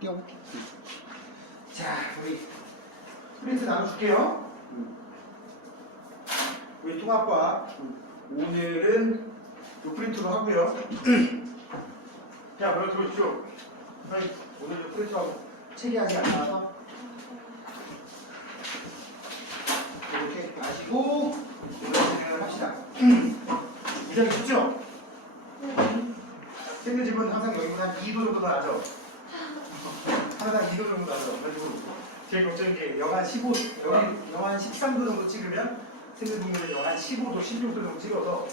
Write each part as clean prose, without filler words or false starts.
띄워볼게. 자, 우리 프린트 나눠줄게요. 우리 통합과 오늘은 이 프린트로 하고요. 자, 그럼 들어오십시오. 오늘도 프린트하고 책이 아직 안 나와서 이렇게 마시고 오늘 진행을 합시다. 이해하기 쉽죠? 생긴 집은 항상 여기보다 한 2도 정도 나죠? 항상 2도 정도 나죠? 그래가지고 제일 걱정인 게 영하 15, 여기 영하 한 13도 정도 찍으면 생긴 동물은 영하 한 15도, 16도 정도 찍어서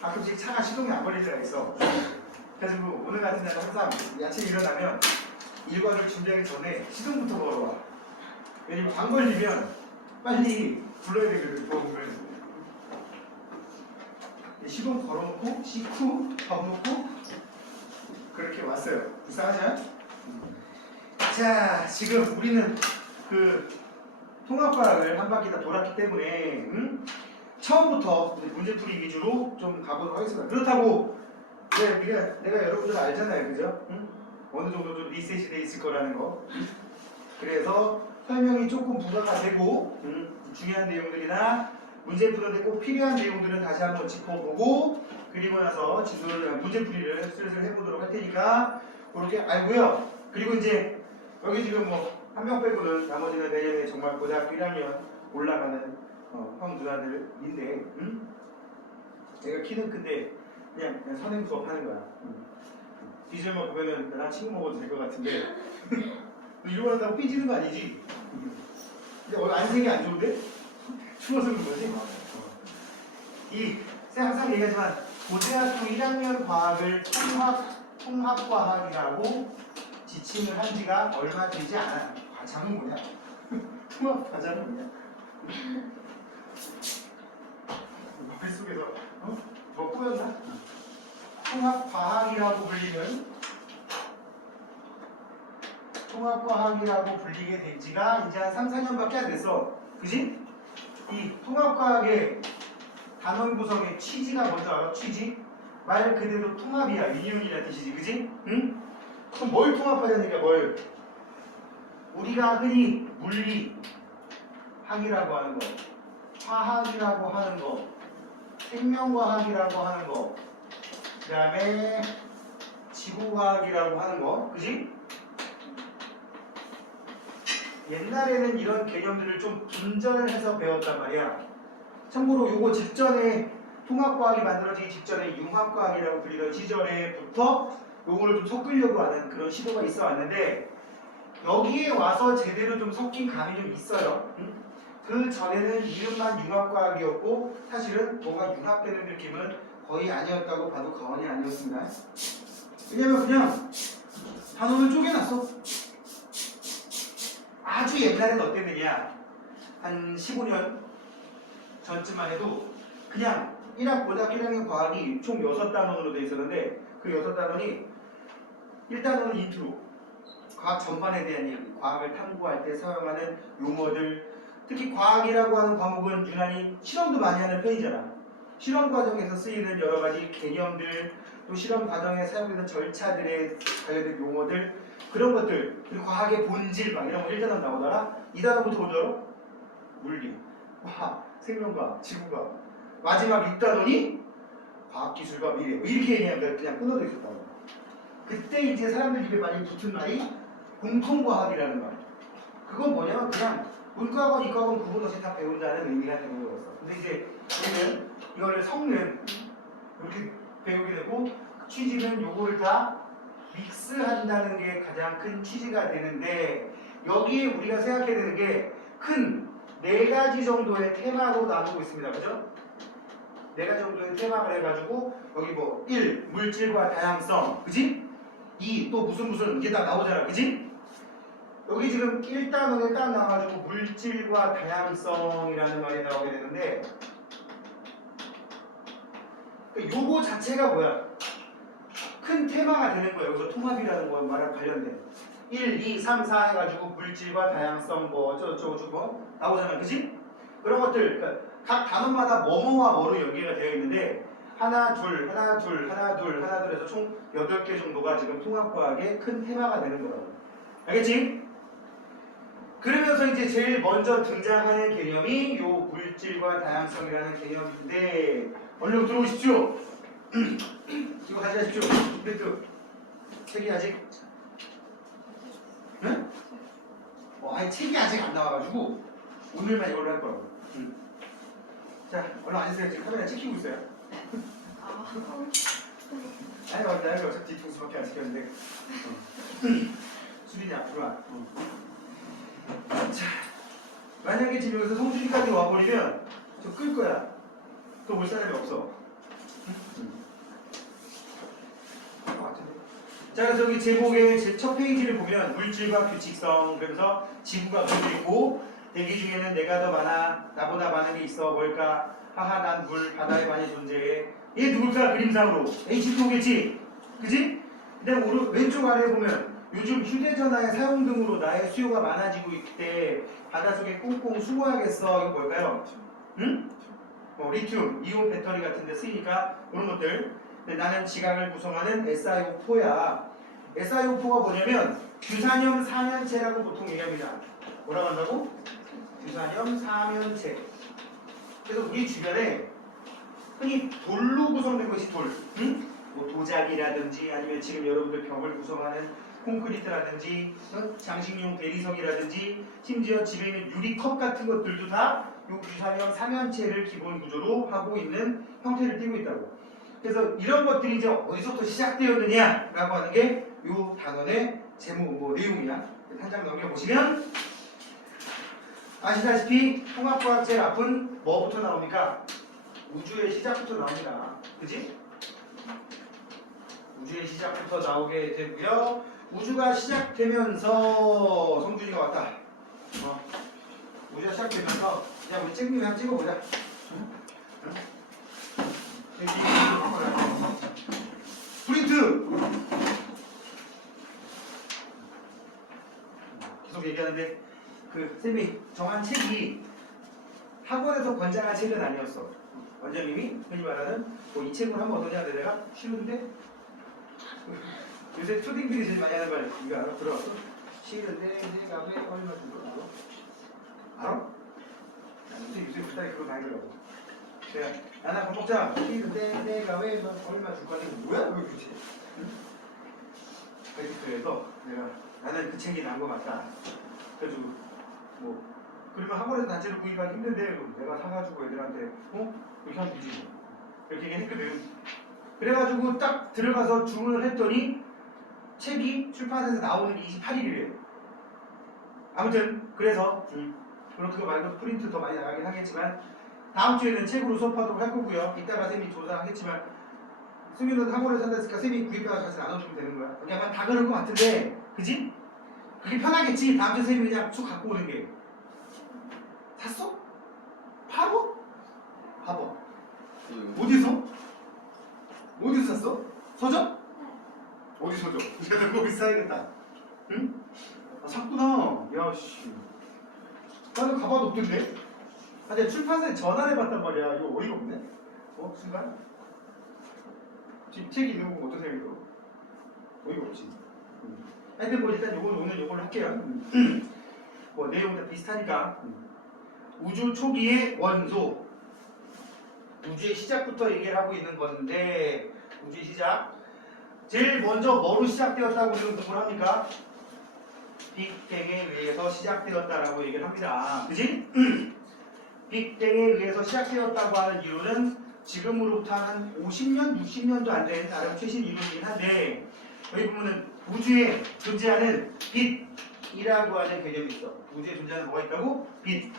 가끔씩 차가 시동이 안 걸릴 때가 있어. 그래가지고 오늘 같은 날은 항상 아침에 일어나면 일과를 준비하기 전에 시동부터 걸어와. 왜냐면 안 걸리면 빨리 불러야 되거든, 보험을. 시동 걸어놓고 씻고 밥 먹고 그렇게 왔어요. 불쌍하죠? 자, 지금 우리는 그 통합과학을 한 바퀴 다 돌았기 때문에 처음부터 문제풀이 위주로 좀 가보도록 하겠습니다. 그렇다고 내가 여러분들 알잖아요, 그죠? 어느 정도 좀 리셋이 돼 있을 거라는 거. 그래서 설명이 조금 부과가 되고 중요한 내용들이나 문제 풀어야 되고 필요한 내용들은 다시 한번 짚어보고 그리고 나서 문제풀이를 슬슬 해보도록 할 테니까 그렇게 알고요. 그리고 이제 여기 지금 뭐 한 명 빼고는 나머지는 내년에 정말 고등학교 1학년 올라가는 형 누나들인데 내가 키는 큰데 그냥 선행 수업 하는 거야. 비주얼만 보면은 나랑 친구 먹어도 될 것 같은데 이러고 한다고 삐지는 거 아니지? 근데 오늘 안색이 안 좋은데? 추워서 그런 거지? 항상 얘기하지만 고등학교 1학년 과학을 통합과학이라고 지칭을 한 지가 얼마 되지 않아요. 과장은 뭐냐? 통합과장은 뭐냐? 머릿속에서 더 뿌였나? 통합과학이라고 불리게 된 지가 이제 한 3, 4년밖에 안 됐어. 그지? 이 통합과학의 단원 구성의 취지가 뭔지 알아? 취지? 말 그대로 통합이야. 유니온이라는 뜻이지. 그지? 응? 그럼 뭘 통합하자는 얘기야? 뭘? 우리가 흔히 물리학이라고 하는 거, 화학이라고 하는 거, 생명과학이라고 하는 거, 그 다음에 지구과학이라고 하는 거, 그지? 옛날에는 이런 개념들을 좀 분절을 해서 배웠단 말이야. 참고로 요거 직전에 통합과학이 만들어지기 직전에 융합과학이라고 불리던 시절에부터 요거를 좀 섞으려고 하는 그런 시도가 있어 왔는데 여기에 와서 제대로 좀 섞인 감이 좀 있어요. 그 전에는 이름만 융합과학이었고 사실은 뭐가 융합되는 느낌은 거의 아니었다고 봐도 과언이 아니었습니다. 왜냐면 그냥 단원을 쪼개놨어. 아주 옛날엔 어땠느냐, 한 15년 전쯤만 해도 그냥 고등학교 1학년 과학이 총 6단원으로 되어 있었는데 그 6단원이 1단원은 인트로, 과학 전반에 대한 얘기, 과학을 탐구할 때 사용하는 용어들, 특히 과학이라고 하는 과목은 유난히 실험도 많이 하는 편이잖아. 실험 과정에서 쓰이는 여러 가지 개념들, 또 실험 과정에 사용되는 절차들에 관련된 용어들, 그런 것들, 그리고 과학의 본질 막 이런 거 1단원 나오더라. 2단원부터 오더라. 물리, 화학, 생명과학, 지구과학. 마지막 6단원이 과학기술과 미래. 이렇게 얘기하면 그냥 끊어져 있었다고. 그때 이제 사람들 입에 많이 붙은 말이 공통과학이라는 말. 그건 뭐냐면 그냥 문과학원, 이과학원 구분 없이 다 배운다는 의미가 되는 거였어. 근데 이제 우리는 이거를 섞는, 이렇게 배우게 되고, 취지는 요거를 다 믹스한다는 게 가장 큰 취지가 되는데, 여기에 우리가 생각해야 되는 게 큰 4가지 정도의 테마로 나누고 있습니다. 그죠? 4가지 정도의 테마를 해가지고, 여기 뭐, 1. 물질과 다양성. 그지? 2. 또 무슨 이게 다 나오잖아. 그지? 여기 지금 1단원에 딱 나와가지고 물질과 다양성이라는 말이 나오게 되는데 요거 자체가 뭐야? 큰 테마가 되는 거예요. 여기서 통합이라는 거 말랑 관련된 1, 2, 3, 4 해가지고 물질과 다양성 뭐 어쩌고저쩌고 나오잖아. 그지? 그런 것들, 그러니까 각 단원마다 뭐뭐와 뭐로 연계가 되어 있는데 하나 둘 해서 총 8개 정도가 지금 통합과학의 큰 테마가 되는 거라고. 알겠지? 그러면서 이제 제일 먼저 등장하는 개념이 요 물질과 다양성이라는 개념인데 얼른 들어오십시오. 이거 가져가십시오. 프린트. 책이 아직 응? 아니 책이 아직 안 나와가지고 오늘만 이걸로 할 거라고. 자, 얼른 앉으세요. 지금 카메라 찍히고 있어요. 아니 맞다. 어차피 뒤통수밖에 안 찍혔는데. 수빈이 앞으로 와. 자, 만약에 지금 여기서 성준이까지 와버리면 저 끌 거야. 또 올 사람이 없어. 자, 그래서 여기 제목의 제 첫 페이지를 보면 물질과 규칙성, 그러면서 지구가 그려져 있고 대기 중에는 내가 더 많아, 나보다 많은 게 있어, 뭘까? 하하, 난 물, 바다에 많이 존재해. 얘 누굴까? 그림상으로 H2O겠지? 그지? 근데 왼쪽 아래에 보면 요즘 휴대전화의 사용 등으로 나의 수요가 많아지고 있대. 바닷속에 꽁꽁 숨어야겠어. 이거 뭘까요? 응? 리튬, 이온 배터리 같은 데 쓰이니까 그런 것들. 근데 나는 지각을 구성하는 SiO4야. SiO4가 뭐냐면 규산염 사면체라고 보통 얘기합니다. 뭐라고 한다고? 규산염 사면체. 그래서 우리 주변에 흔히 돌로 구성된 것이 돌. 응? 뭐 도자기라든지 아니면 지금 여러분들 벽을 구성하는 콘크리트라든지 장식용 대리석이라든지 심지어 집에 있는 유리컵 같은 것들도 다 이 규산염 사면체를 기본 구조로 하고 있는 형태를 띠고 있다고. 그래서 이런 것들이 이제 어디서부터 시작되었느냐라고 하는 게 이 단원의 제목, 내용이야. 한 장 넘겨보시면 아시다시피 통합과학 제일 앞은 뭐부터 나옵니까? 우주의 시작부터 나옵니다. 그지? 우주의 시작부터 나오게 되고요. 우주가 시작되면서 성준이가 왔다. 우주가 시작되면서 그냥 우리 찍으면 한번 찍어보자. 프린트! 계속 얘기하는데 그 쌤이 정한 책이 학원에서 권장한 책은 아니었어. 원장님이 흔히 말하는 이 책을 하면 어떠냐 하는데 내가 싫은데 요새 초딩들이 제일 많이 하는 말 이거 알아? 들어봤어? 싫은데 내가 왜 얼마 준 거 알아? 알아? 요새 부탁이 그거 많이 들어가고 내가 나나 밥 먹자 싫은데 내가 왜 얼마 줄 거니? 뭐야? 왜 그치? 그래서 내가 나는 그 책이 나은 것 같다. 그래가지고 그러면 학원에서 단체로 구입하기 힘든데 내가 사가지고 애들한테 이렇게 하면 되지 이렇게 얘기했거든. 그래가지고 딱 들어가서 주문을 했더니 책이 출판사에서 나오는 게 28일이래요. 아무튼 그래서 물론 그거 말고 프린트 더 많이 나가긴 하겠지만 다음 주에는 책으로 수업하도록 할 거고요. 이따가 쌤이 조사하겠지만 승윤은 학원에서 산다 했으니까 쌤이 구입해서 다시 나눠주면 되는 거야. 그게 아마 다 그럴 것 같은데 그지? 그게 편하겠지. 다음 주에 쌤이 그냥 쭉 갖고 오는 게. 샀어? 바보? 바보. 어디서? 어디서 샀어? 서점? 어디 서점? 내가 거기 사야겠다. 응? 샀구나. 야 씨. 나는 가봐도 없던데? 내가 출판사에 전화를 해봤단 말이야. 이거 어이가 없네. 순간? 지금 책이 있는 거 어떤 생각이 들어? 어이가 없지. 하여튼 일단 오늘 요걸로 할게요. 내용 다 비슷하니까. 우주 초기의 원소. 우주의 시작부터 얘기를 하고 있는 건데 우주의 시작. 제일 먼저 뭐로 시작되었다고 우리는 공부를 합니까? 빅뱅에 의해서 시작되었다라고 얘기를 합니다. 그지? 빅뱅에 의해서 시작되었다고 하는 이유는 지금으로부터 한 50년, 60년도 안 된 나름 최신 이론이긴 한데 여기 보면은 우주에 존재하는 빛이라고 하는 개념이 있어. 우주에 존재하는 뭐가 있다고? 빛.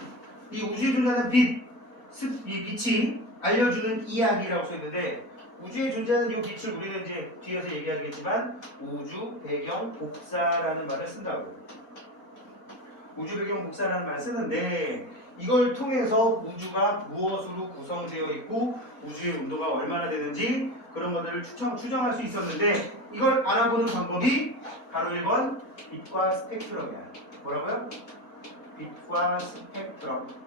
이 우주에 존재하는 빛, 이 빛이 알려주는 이야기라고 써있는데 우주에 존재하는 이 빛을 우리는 이제 뒤에서 얘기하겠지만 우주 배경 복사라는 말을 쓴다고. 우주 배경 복사라는 말을 쓰는데 이걸 통해서 우주가 무엇으로 구성되어 있고 우주의 온도가 얼마나 되는지 그런 것들을 추정할 수 있었는데 이걸 알아보는 방법이 바로 1번 빛과 스펙트럼이야. 뭐라고요? 빛과 스펙트럼.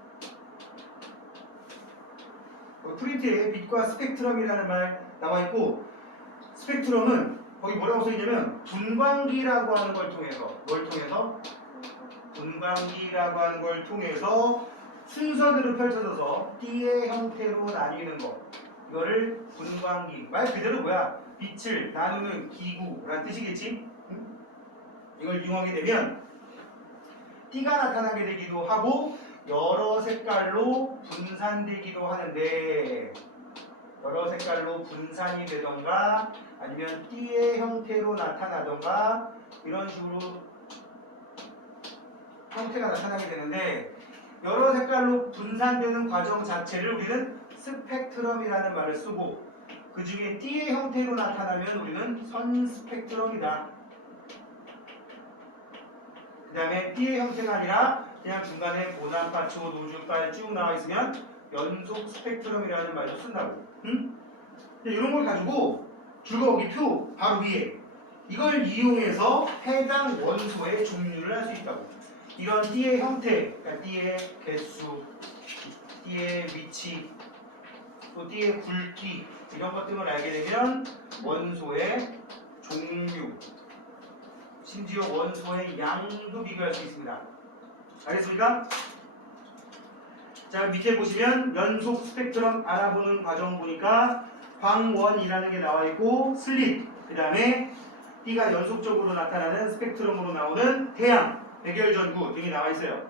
프린트에 빛과 스펙트럼이라는 말 나와 있고, 스펙트럼은 거기 뭐라고 써 있냐면 분광기라고 하는 걸 통해서 분광기라고 하는 걸 통해서 순서대로 펼쳐져서 띠의 형태로 나뉘는 거, 이거를 분광기, 말 그대로 뭐야? 빛을 나누는 기구라는 뜻이겠지? 응? 이걸 이용하게 되면 띠가 나타나게 되기도 하고 여러 색깔로 분산되기도 하는데, 여러 색깔로 분산이 되던가 아니면 띠의 형태로 나타나던가 이런 식으로 형태가 나타나게 되는데, 여러 색깔로 분산되는 과정 자체를 우리는 스펙트럼이라는 말을 쓰고, 그 중에 띠의 형태로 나타나면 우리는 선 스펙트럼이다. 그 다음에 띠의 형태가 아니라 그냥 중간에 모난파초, 노주빨 쭉 나와 있으면 연속 스펙트럼이라는 말도 쓴다고. 응? 이런 걸 가지고 줄거기 표 바로 위에 이걸 이용해서 해당 원소의 종류를 할 수 있다고. 이런 띠의 형태, 그러니까 띠의 개수, 띠의 위치, 또 띠의 굵기, 이런 것들을 알게 되면 원소의 종류, 심지어 원소의 양도 비교할 수 있습니다. 알겠습니까? 자, 밑에 보시면 연속 스펙트럼 알아보는 과정 보니까 광원이라는 게 나와 있고, 슬릿, 그 다음에 띠가 연속적으로 나타나는 스펙트럼으로 나오는 태양, 백열전구 등이 나와 있어요.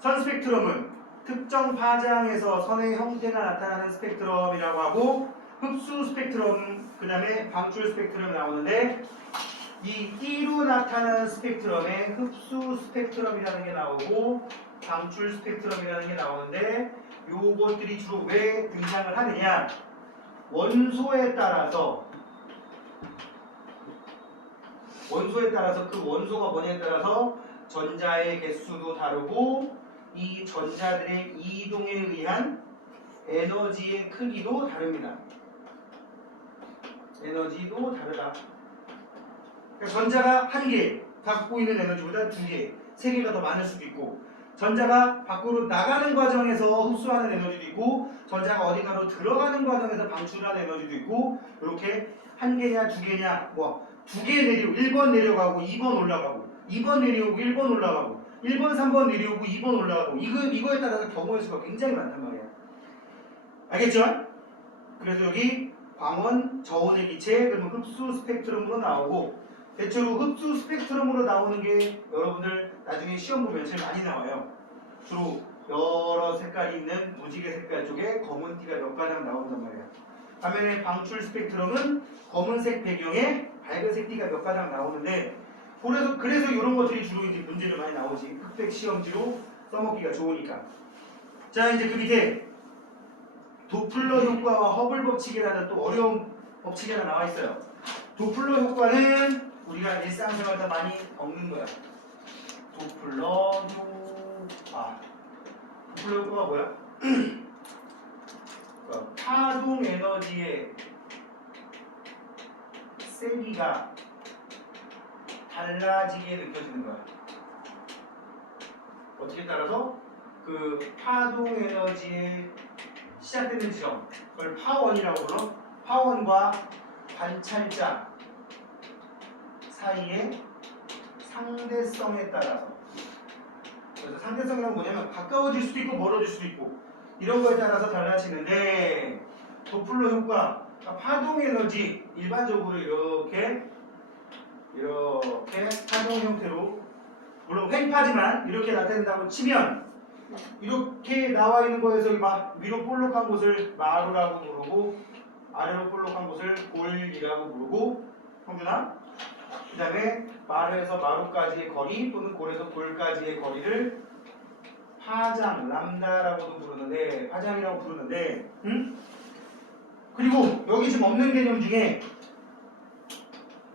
선 스펙트럼은 특정 파장에서 선의 형태가 나타나는 스펙트럼이라고 하고, 흡수 스펙트럼, 그 다음에 방출 스펙트럼이 나오는데, 이 띠로 나타나는 스펙트럼에 흡수 스펙트럼이라는 게 나오고 방출 스펙트럼이라는 게 나오는데, 요것들이 주로 왜 등장을 하느냐, 원소에 따라서 그 원소가 뭐냐에 따라서 전자의 개수도 다르고 이 전자들의 이동에 의한 에너지의 크기도 다릅니다. 에너지도 다르다. 그러니까 전자가 한 개 갖고 있는 에너지보다 두 개, 세 개가 더 많을 수도 있고, 전자가 밖으로 나가는 과정에서 흡수하는 에너지도 있고, 전자가 어딘가로 들어가는 과정에서 방출하는 에너지도 있고, 이렇게 한 개냐 두 개냐, 뭐 두 개 내리고 1번 내려가고 2번 올라가고, 2번 내려오고 1번 올라가고, 1번 3번 내려오고 2번 올라가고, 이거에 따라서 경우의 수가 굉장히 많단 말이야. 알겠죠? 그래서 여기 광원, 저온의 기체, 그러면 흡수 스펙트럼으로 나오고, 대체로 흡수 스펙트럼으로 나오는 게 여러분들 나중에 시험 보면 제일 많이 나와요. 주로 여러 색깔이 있는 무지개 색깔 쪽에 검은 띠가 몇 가닥 나온단 말이야. 반면에 방출 스펙트럼은 검은색 배경에 밝은색 띠가 몇 가닥 나오는데, 그래서 이런 것들이 주로 이제 문제로 많이 나오지. 흑백 시험지로 써먹기가 좋으니까. 자, 이제 그 밑에 도플러 효과와 허블 법칙이라는 또 어려운 법칙이 하나 나와 있어요. 도플러 효과는 우리가 일상생활에서 많이 겪는 거야. 도플러 효과. 도플러 효과가 뭐야? 파동 에너지의 세기가 달라지게 느껴지는 거야. 어떻게 따라서 그 파동 에너지의 시작되는 지점, 그걸 파원이라고 불러. 파원과 관찰자 사이의 상대성에 따라서, 그래서 상대성이란 뭐냐면 가까워질 수도 있고 멀어질 수도 있고 이런 거에 따라서 달라지는데, 도플러 효과, 그러니까 파동 에너지 일반적으로 이렇게 파동 형태로, 물론 횡파지만 이렇게 나타낸다고 치면, 이렇게 나와 있는 거에서 위로 볼록한 곳을 마루라고 부르고 아래로 볼록한 곳을 골이라고 부르고, 형준아, 그 다음에 마루에서 마루까지의 거리 또는 골에서 골까지의 거리를 파장, 람다라고도 부르는데, 파장이라고 부르는데, 응? 그리고 여기 지금 없는 개념 중에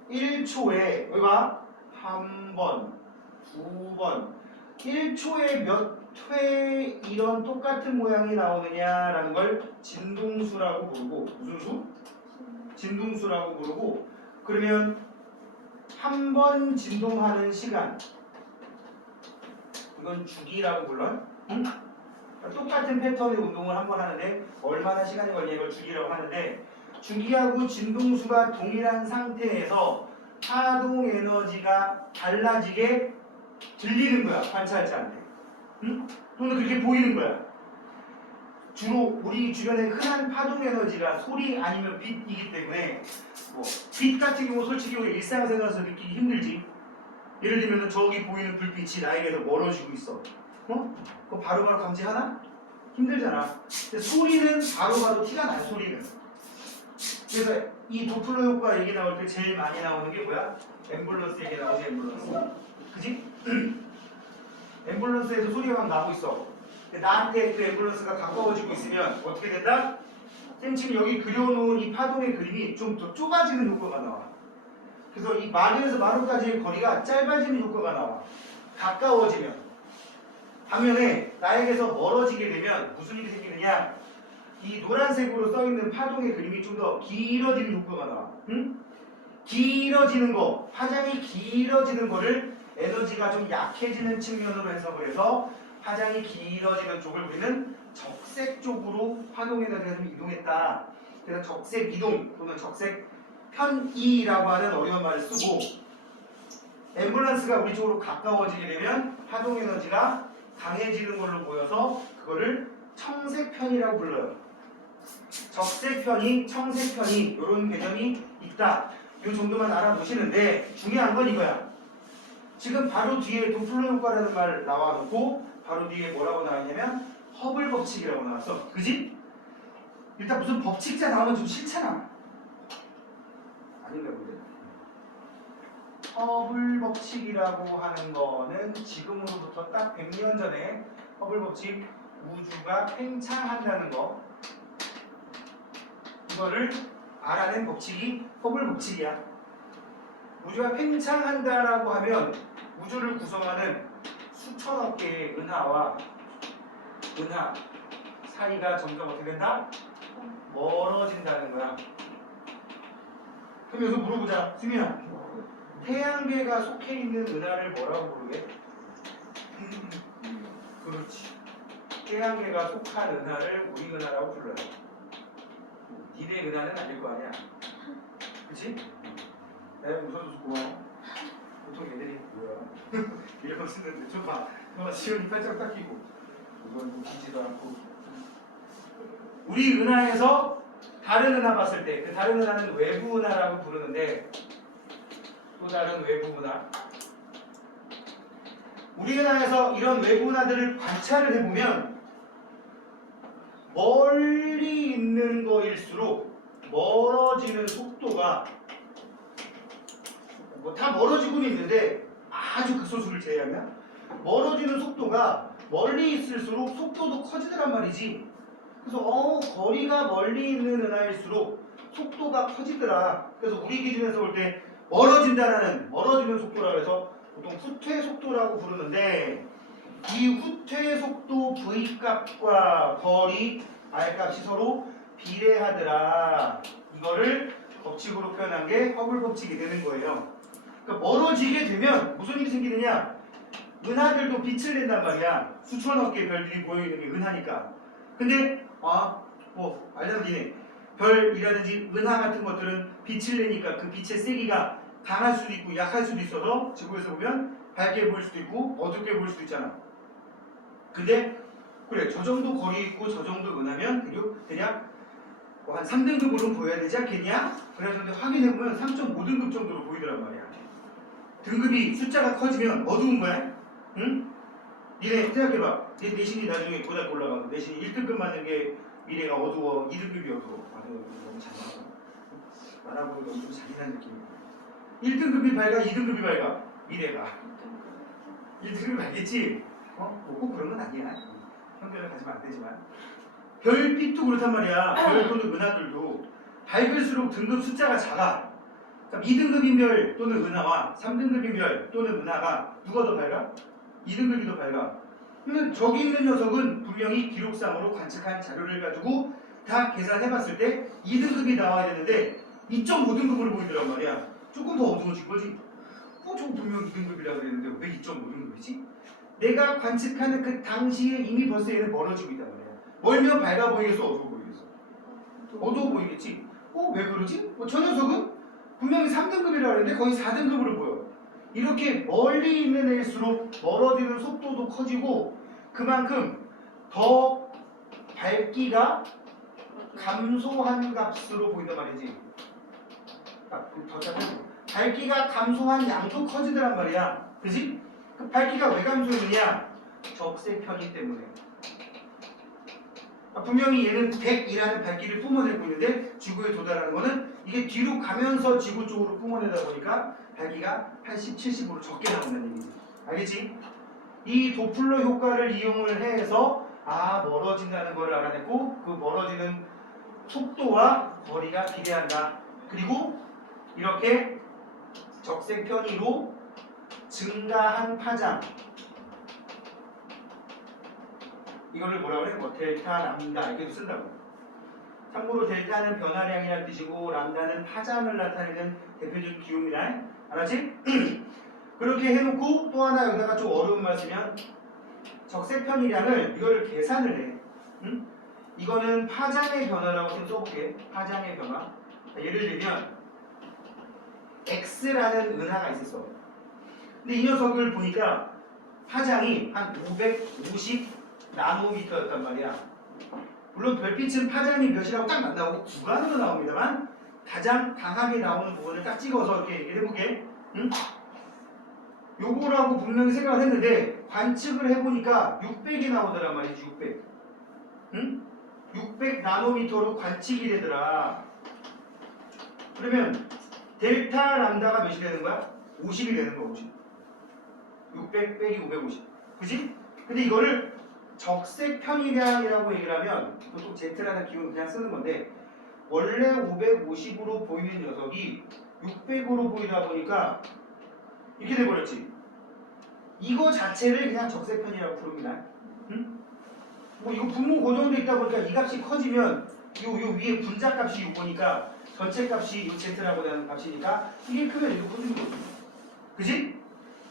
1초에 여기 봐, 한 번, 두 번, 1초에 몇 회 이런 똑같은 모양이 나오느냐라는 걸 진동수라고 부르고, 무슨 수? 진동수라고 부르고, 그러면 한 번 진동하는 시간, 이건 주기라고 불러요. 응? 똑같은 패턴의 운동을 한 번 하는데 얼마나 시간이 걸리냐 이걸 주기라고 하는데 주기하고 진동수가 동일한 상태에서 파동 에너지가 달라지게 들리는 거야 관찰자한테. 응? 또는 그렇게 보이는 거야. 주로 우리 주변에 흔한 파동 에너지가 소리 아니면 빛이기 때문에 뭐 빛 같은 경우 솔직히 우리 일상생활에서 느끼기 힘들지. 예를 들면 저기 보이는 불빛이 나에게서 멀어지고 있어. 그거 바로바로 감지하나? 힘들잖아. 근데 소리는 바로바로 티가 난 소리는. 그래서 이 도플러 효과 얘기 나올 때 제일 많이 나오는 게 뭐야? 앰뷸런스 얘기 나오지 앰뷸런스. 그지? 앰뷸런스에서 소리가 막 나고 있어. 근데 나한테 그 앰뷸런스가 가까워지고 있으면 어떻게 된다? 쌤 지금 여기 그려놓은 이 파동의 그림이 좀 더 좁아지는 효과가 나와. 그래서 이 마루에서 마루까지의 거리가 짧아지는 효과가 나와. 가까워지면. 반면에 나에게서 멀어지게 되면 무슨 일이 생기느냐? 이 노란색으로 써있는 파동의 그림이 좀 더 길어지는 효과가 나와. 응? 길어지는 거, 파장이 길어지는 거를 에너지가 좀 약해지는 측면으로 해석을 해서 파장이 길어지는 쪽을 우리는 적색 쪽으로 파동 에너지가 좀 이동했다. 그래서 적색 이동 또는 적색 편이라고 하는 어려운 말을 쓰고 앰뷸런스가 우리 쪽으로 가까워지게 되면 파동 에너지가 강해지는 걸로 보여서 그거를 청색편이라고 불러요. 적색편이, 청색편이 이런 개념이 있다. 이 정도만 알아두시는데 중요한 건 이거야. 지금 바로 뒤에 도플러 효과라는 말 나와놓고 바로 뒤에 뭐라고 나왔냐면 허블 법칙이라고 나왔어. 그지? 일단 무슨 법칙자 나오면 좀 싫잖아. 아닌가 보네. 허블 법칙이라고 하는 거는 지금으로부터 딱 100년 전에 허블 법칙 우주가 팽창한다는 거 이거를 알아낸 법칙이 허블 법칙이야. 우주가 팽창한다라고 하면 우주를 구성하는 수천억 개의 은하와 은하 사이가 점점 어떻게 된다? 멀어진다는 거야. 그럼 여기서 물어보자. 수민아, 태양계가 속해 있는 은하를 뭐라고 부르게? 그렇지. 태양계가 속한 은하를 우리 은하라고 불러요. 니네 은하는 아닐 거 아니야. 그치? 내가 웃어줘서 고마워. 보통 애들이 뭐야? 이런 거 쓰는데 좀 봐. 시원이 팔짝 닦이고 이건 웃기지도 않고. 우리 은하에서 다른 은하 봤을 때 그 다른 은하는 외부 은하라고 부르는데 또 다른 외부 은하. 우리 은하에서 이런 외부 은하들을 관찰을 해보면 멀리 있는 거일수록 멀어지는 속도가 뭐 다 멀어지고는 있는데 아주 극소수를 제외하면 멀어지는 속도가 멀리 있을수록 속도도 커지더란 말이지. 그래서 거리가 멀리 있는 은하일수록 속도가 커지더라. 그래서 우리 기준에서 볼 때 멀어지는 속도라고 해서 보통 후퇴 속도라고 부르는데 이 후퇴 속도 V값과 거리 R값이 서로 비례하더라. 이거를 법칙으로 표현한 게 허블 법칙이 되는 거예요. 그러니까 멀어지게 되면 무슨 일이 생기느냐? 은하들도 빛을 낸단 말이야. 수천억 개의 별들이 모여있는 게 은하니까. 근데 뭐 알려드리네. 별이라든지 은하 같은 것들은 빛을 내니까 그 빛의 세기가 강할 수도 있고 약할 수도 있어서 지구에서 보면 밝게 보일 수도 있고 어둡게 보일 수도 있잖아. 근데 그래 저 정도 거리에 있고 저 정도 은하면 대략 뭐 한 3등급으로 보여야 되지 않겠냐? 그래서 확인해보면 3.5등급 정도로 보이더란 말이야. 등급이 숫자가 커지면 어두운 거야. 응? 니네 생각해봐. 내 내신이 나중에 고등학교 올라가면 내신이 1등급 맞는 게 미래가 어두워. 2등급이 어두워. 너무 잔인하다. 말하고 너무 좀 잔인한 느낌이야. 1등급이 밝아? 2등급이 밝아? 미래가 1등급이 밝겠지? 꼭 그런 건 아니야. 편견을 가지면 안 되지만 별빛도 그렇단 말이야. 별 또는 은하들도 밝을수록 등급 숫자가 작아. 그럼 2등급인 별 또는 은하와 3등급인 별 또는 은하가 누가 더 밝아? 2등급이 더 밝아. 그러면 저기 있는 녀석은 분명히 기록상으로 관측한 자료를 가지고 다 계산해봤을 때 2등급이 나와야 되는데 2.5등급으로 보이더란 말이야. 조금 더 어두워진 거지. 저거 분명 2등급이라고 그랬는데 왜 2.5등급이지? 내가 관측하는 그 당시에 이미 벌써 얘는 멀어지고 있단 말이야. 멀면 밝아 보이겠어, 어두워 보이겠어? 어두워 보이겠지? 왜 그러지? 저 녀석은 분명히 3등급이라고 하는데 거의 4등급으로 보여. 이렇게 멀리 있는 애일수록 멀어지는 속도도 커지고 그만큼 더 밝기가 감소한 값으로 보인단 말이지. 더 짧게. 밝기가 감소한 양도 커지더란 말이야. 그지? 그 밝기가 왜 감소했느냐? 적색 편이 때문에. 분명히 얘는 100이라는 밝기를 뿜어내고 있는데 지구에 도달하는 거는 이게 뒤로 가면서 지구 쪽으로 뿜어내다 보니까 밝기가 80, 70으로 적게 나온다는 얘기지. 알겠지? 이 도플러 효과를 이용을 해서 멀어진다는 걸 알아냈고 그 멀어지는 속도와 거리가 비례한다. 그리고 이렇게 적색 편의로 증가한 파장 이거를 뭐라고 그래? 델타 람다 이렇게도 쓴다고. 참고로 델타는 변화량이라는 뜻이고 람다는 파장을 나타내는 대표적인 기호입니다. 알았지? 그렇게 해놓고 또 하나 여기다가 좀 어려운 말 쓰면 적색 편의량을 이거를 계산을 해. 응? 이거는 파장의 변화라고 좀 써볼게. 파장의 변화. 예를 들면 X라는 은하가 있었어. 근데 이 녀석을 보니까 파장이 한 550 나노미터였단 말이야. 물론 별빛은 파장이 몇이라고 딱 나오고 구간으로 나옵니다만 가장 강하게 나오는 부분을 딱 찍어서 이렇게 얘기를 해볼게. 응? 요거라고 분명히 생각을 했는데 관측을 해보니까 600이 나오더란 말이지. 600. 응? 600 나노미터로 관측이 되더라. 그러면 델타 람다가 몇이 되는 거야? 50이 되는 거야. 50. 600 빼기 550. 그지? 근데 이거를 적색 편의량이라고 얘기를 하면 보통 Z라는 기호는 그냥 쓰는 건데 원래 550으로 보이는 녀석이 600으로 보이다 보니까 이렇게 돼버렸지. 이거 자체를 그냥 적색 편이라고 부릅니다. 응? 뭐 이거 분모 고정돼 있다 보니까 이 값이 커지면 요 위에 분자 값이 요거니까 전체 값이 요 Z라고 하는 값이니까 이게 크면 이렇게 커지는 거지. 그지?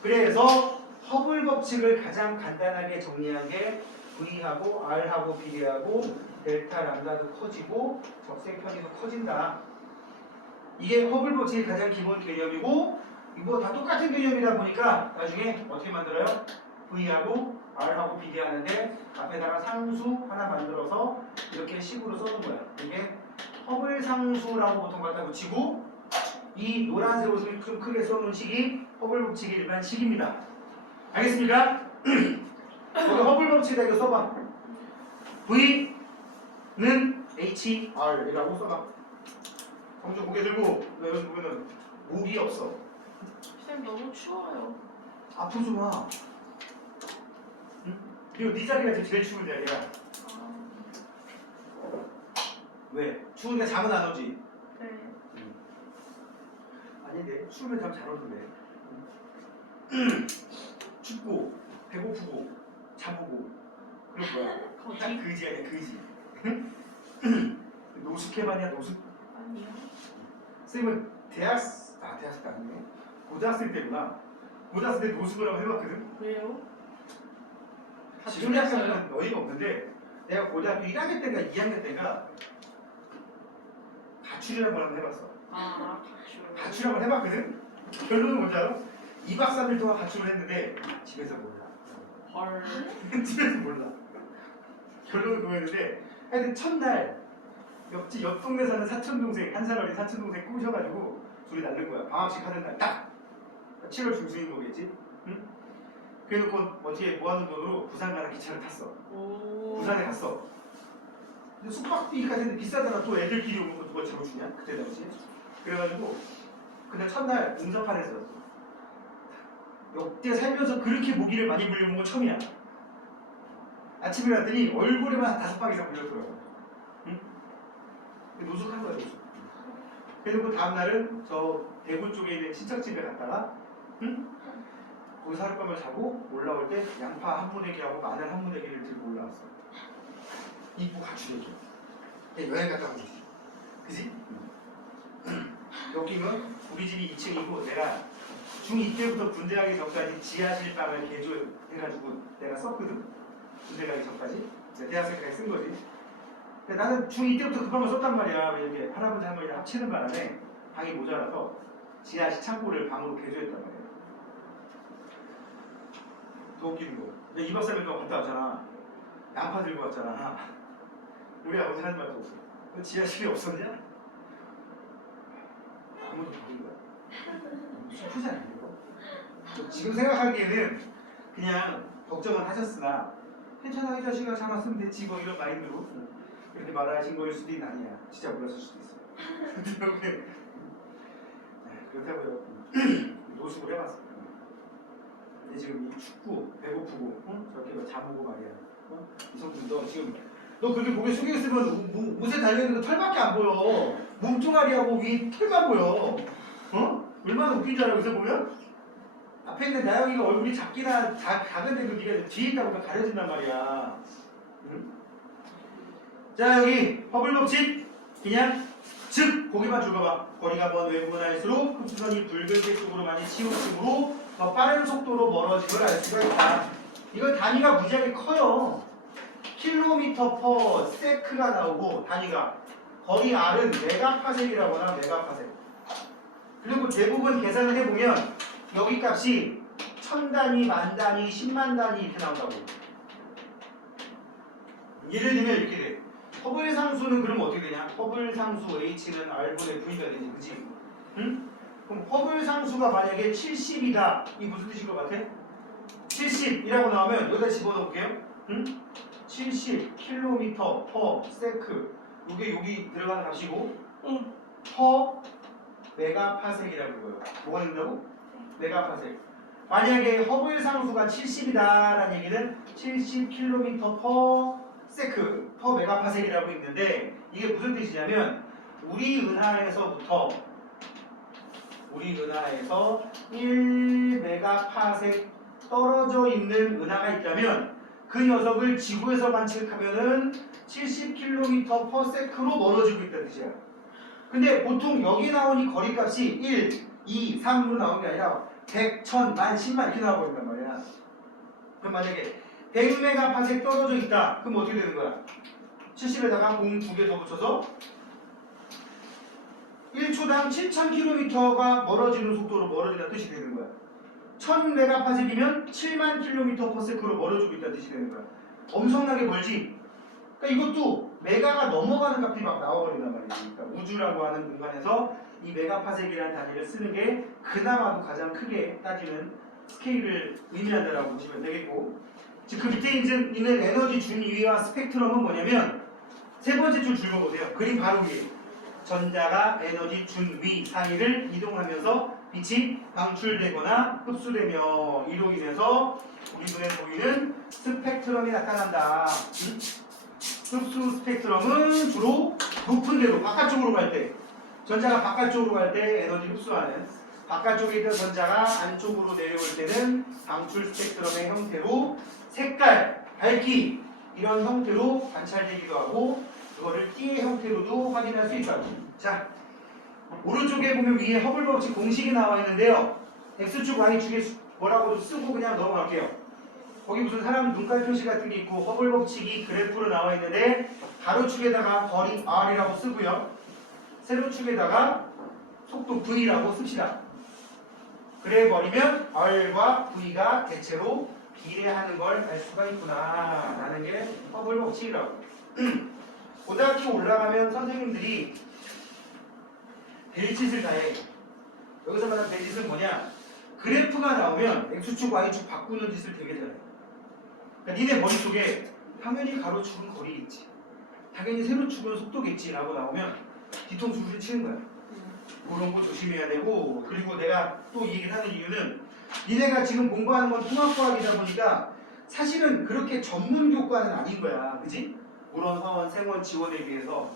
그래서 허블 법칙을 가장 간단하게 정리한 게 V하고 R하고 비례하고 델타 람다도 커지고 적색 편의도 커진다. 이게 허블 법칙의 가장 기본 개념이고 이거 다 똑같은 개념이다 보니까 나중에 어떻게 만들어요? V하고 R하고 비교하는데 앞에다가 상수 하나 만들어서 이렇게 식으로 써는 거야. 이게 허블 상수라고 보통 갖다 붙이고 이 노란색으로 좀 크게 써놓은 식이 허블 법칙의 일반 식입니다. 알겠습니까? 거기 허블 법칙에다 이거 써봐. V는 HR이라고 써봐. 성주 고개 들고 여기 보면은 목이 없어. 쌤 너무 추워요. 아프지 마. 응? 그리고 네 자리가 지금 제일 추운 자리야. 왜? 추우니까 잠은 안 오지? 네. 아닌데 추우면 잠 잘 오는데. 춥고 배고프고 자보고 그럴 거야. 딱 그지 아니야 그지. 노숙해봤냐 노숙? 아니요. 쌤은 대학생 때 아니네. 고등학생 때구나. 고등학생 때 노숙을 한번 해봤거든. 왜요? 지금 대학생은 어이가 없는데 내가 고등학교 1학년 때인가 2학년 때인가 가출이라고 한번 해봤어. 가출. 가출 한번 해봤거든. 결론은 뭔지 알아? 2박 3일 동안 가출을 했는데 집에서 몰라. 헐. 집에서 몰라. 결론은 그거였는데 하여튼 첫날 옆 동네 사는 사촌동생 한 살 어린 사촌동생 꼬셔가지고 둘이 날른 거야. 방학식 하는 날 딱 7월 중순인 거겠지. 응? 그래놓고 어떻게 모아놓은 돈으로 부산 가는 기차를 탔어. 부산에 갔어. 근데 숙박비까지 했는데 비싸잖아. 또 애들끼리 오는 거 누가 재워주냐? 그때 당시에. 그래가지고 그날 첫날 응접판에 있었어. 역대 살면서 그렇게 모기를 많이 물려본 건 처음이야. 아침에 갔더니 얼굴에만 5방 이상 물렸더라고. 응? 노숙한 거야 노숙. 그리고 그 다음날은 저 대구 쪽에 있는 친척집에 갔다가 응? 거기서 하룻밤을 자고 올라올 때 양파 한 무대기하고 마늘 한 무대기를 들고 올라왔어. 이쁘 가출얘기. 여행 갔다 온 거지. 그지? 여기는 우리 집이 2층이고 내가 중2 때부터 군대 가기 전까지 지하실방을 개조해가지고 내가 썼거든. 군대 가기 전까지. 대학생 때까지 쓴 거지. 근데 나는 중2 때부터 그 방을 썼단 말이야. 이렇게 할아버지 할머니랑 합치는 바람에 방이 모자라서 지하실 창고를 방으로 개조했단 말이야. 더 웃기는 거. 내가 2박 3일간 갔다 왔잖아. 양파 들고 왔잖아. 우리 아버지 하는 말도 없어. 너 지하실이 없었냐? 아무도 모르는 거야. 슬프지 않아요? 지금 생각하기에는 그냥 걱정은 하셨으나 괜찮아 이 자식아 참았으면 됐지 뭐 이런 마인드로 이렇게 말하신 거일 수도 있는 아니야. 진짜 몰랐을 수도 있어요. 그렇다고요. 노숙을 해봤어요. 근데 지금 이 춥고 배고프고 저렇게 막 자보고 말이야. 이성준 너 지금 너 그렇게 고개 숙여 있으면 옷에 달려있는 거 털밖에 안 보여. 몸뚱아리하고 위 털만 보여. 얼마나 웃긴지 알아 여기서 보면? 앞에 있는 나영이가 얼굴이 작기나 작은데 그 네가 뒤에 있다 보니까 가려진단 말이야. 응? 자 여기 허블 법칙 그냥 즉 보기만 줄거봐. 거리가 먼 외부는 할수록 흡수선이 붉은색 쪽으로 많이 치우침으로 더 빠른 속도로 멀어짐을 알 수가 있다. 이건 단위가 무지하게 커요. 킬로미터 퍼 세크가 나오고 단위가 거리 R은 메가파섹이라고 하나 메가파섹. 그리고 대부분 계산을 해보면 여기 값이 1000단위, 만단위, 10만 단위 이렇게 나온다고. 예를 들면 이렇게 돼. 허블 상수는 그럼 어떻게 되냐? 허블 상수 H는 R분의 V가 되지, 그치? 응? 그럼 허블 상수가 만약에 70이다. 이 무슨 뜻일 것 같아? 70이라고 나오면 여기다 집어넣을게요. 응? 70km per 세크. 이게 여기 들어가는 값이고, per 메가파섹이라고 해요. 뭐가 된다고? 메가파섹. 만약에 허블 상수가 70이다라는 얘기는 70km per 세크, per 메가파섹이라고 있는데 이게 무슨 뜻이냐면 우리 은하에서 1메가파섹 떨어져 있는 은하가 있다면 그 녀석을 지구에서 관측하면은 70km per 세크로 멀어지고 있다는 뜻이야. 근데 보통 여기 나오니 거리값이 1, 2, 3으로 나오는 게 아니라 100, 1000, 10,000, 10000 이렇게 나와버린단 말이야. 그럼 만약에 100메가파섹 떨어져 있다. 그럼 어떻게 되는 거야? 70에다가 0 2개 더 붙여서 1초당 7000km가 멀어지는 속도로 멀어진다는 뜻이 되는 거야. 1000메가파섹이면 7만 km per sec로 멀어지고 있다는 뜻이 되는 거야. 엄청나게 멀지? 그러니까 이것도 메가가 넘어가는 값이 막 나와버린단 말이지. 그러니까 우주라고 하는 공간에서 이 메가파섹이라는 단위를 쓰는 게 그나마도 가장 크게 따지는 스케일을 의미한다라고 보시면 되겠고, 즉 그 밑에 있는 에너지 준위와 스펙트럼은 뭐냐면 세 번째 줄 줄거보세요. 그림 바로 위에 전자가 에너지 준위 사이를 이동하면서 빛이 방출되거나 흡수되며 이로 인해서 우리 눈에 보이는 스펙트럼이 나타난다. 흡수 스펙트럼은 주로 높은 데로 바깥쪽으로 갈 때, 전자가 바깥쪽으로 갈 때 에너지 흡수하는, 바깥쪽에 있던 전자가 안쪽으로 내려올 때는 방출 스펙트럼의 형태로 색깔, 밝기 이런 형태로 관찰되기도 하고 그거를 띠의 형태로도 확인할 수 있다고. 자, 오른쪽에 보면 위에 허블 법칙 공식이 나와 있는데요. X축, Y축에 뭐라고도 쓰고 그냥 넘어갈게요. 거기 무슨 사람 눈깔 표시 같은 게 있고 허블 법칙이 그래프로 나와 있는데 가로축에다가 거리 R이라고 쓰고요. 세로축에다가 속도 V라고 씁시다. 그래 버리면 R과 V가 대체로 비례하는 걸 알 수가 있구나 라는 게 허블 법칙이라고. 고등학교 올라가면 선생님들이 별짓을 다 해. 여기서 말하는 별짓은 뭐냐? 그래프가 나오면 X축, Y축 바꾸는 짓을 되게 잘해. 그러니까 니네 머릿속에 당연히 가로축은 거리겠지, 당연히 세로축은 속도겠지 라고 나오면 뒤통수를 치는 거야. 그런 거 조심해야 되고, 그리고 내가 또 이 얘기를 하는 이유는 니네가 지금 공부하는 건 통합과학이다 보니까 사실은 그렇게 전문 교과는 아닌 거야. 그지? 물론 화원, 생원 지원에 비해서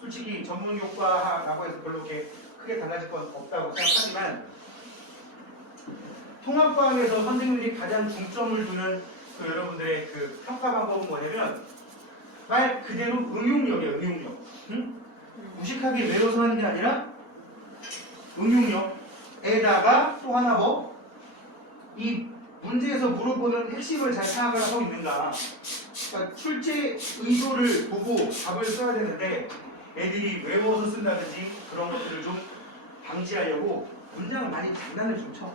솔직히 전문 교과라고 해서 별로 이렇게 크게 달라질 건 없다고 생각하지만 통합과학에서 선생님들이 가장 중점을 두는 그 여러분들의 그 평가 방법은 뭐냐면 말 그대로 응용력이에요. 응용력. 응? 무식하게 외워서 하는 게 아니라 응용력. 에다가 또 하나 뭐? 이 문제에서 물어보는 핵심을 잘 파악을 하고 있는가. 그러니까 출제 의도를 보고 답을 써야 되는데 애들이 외워서 쓴다든지 그런 것들을 좀 방지하려고 문장을 많이 장난을 좀 쳐.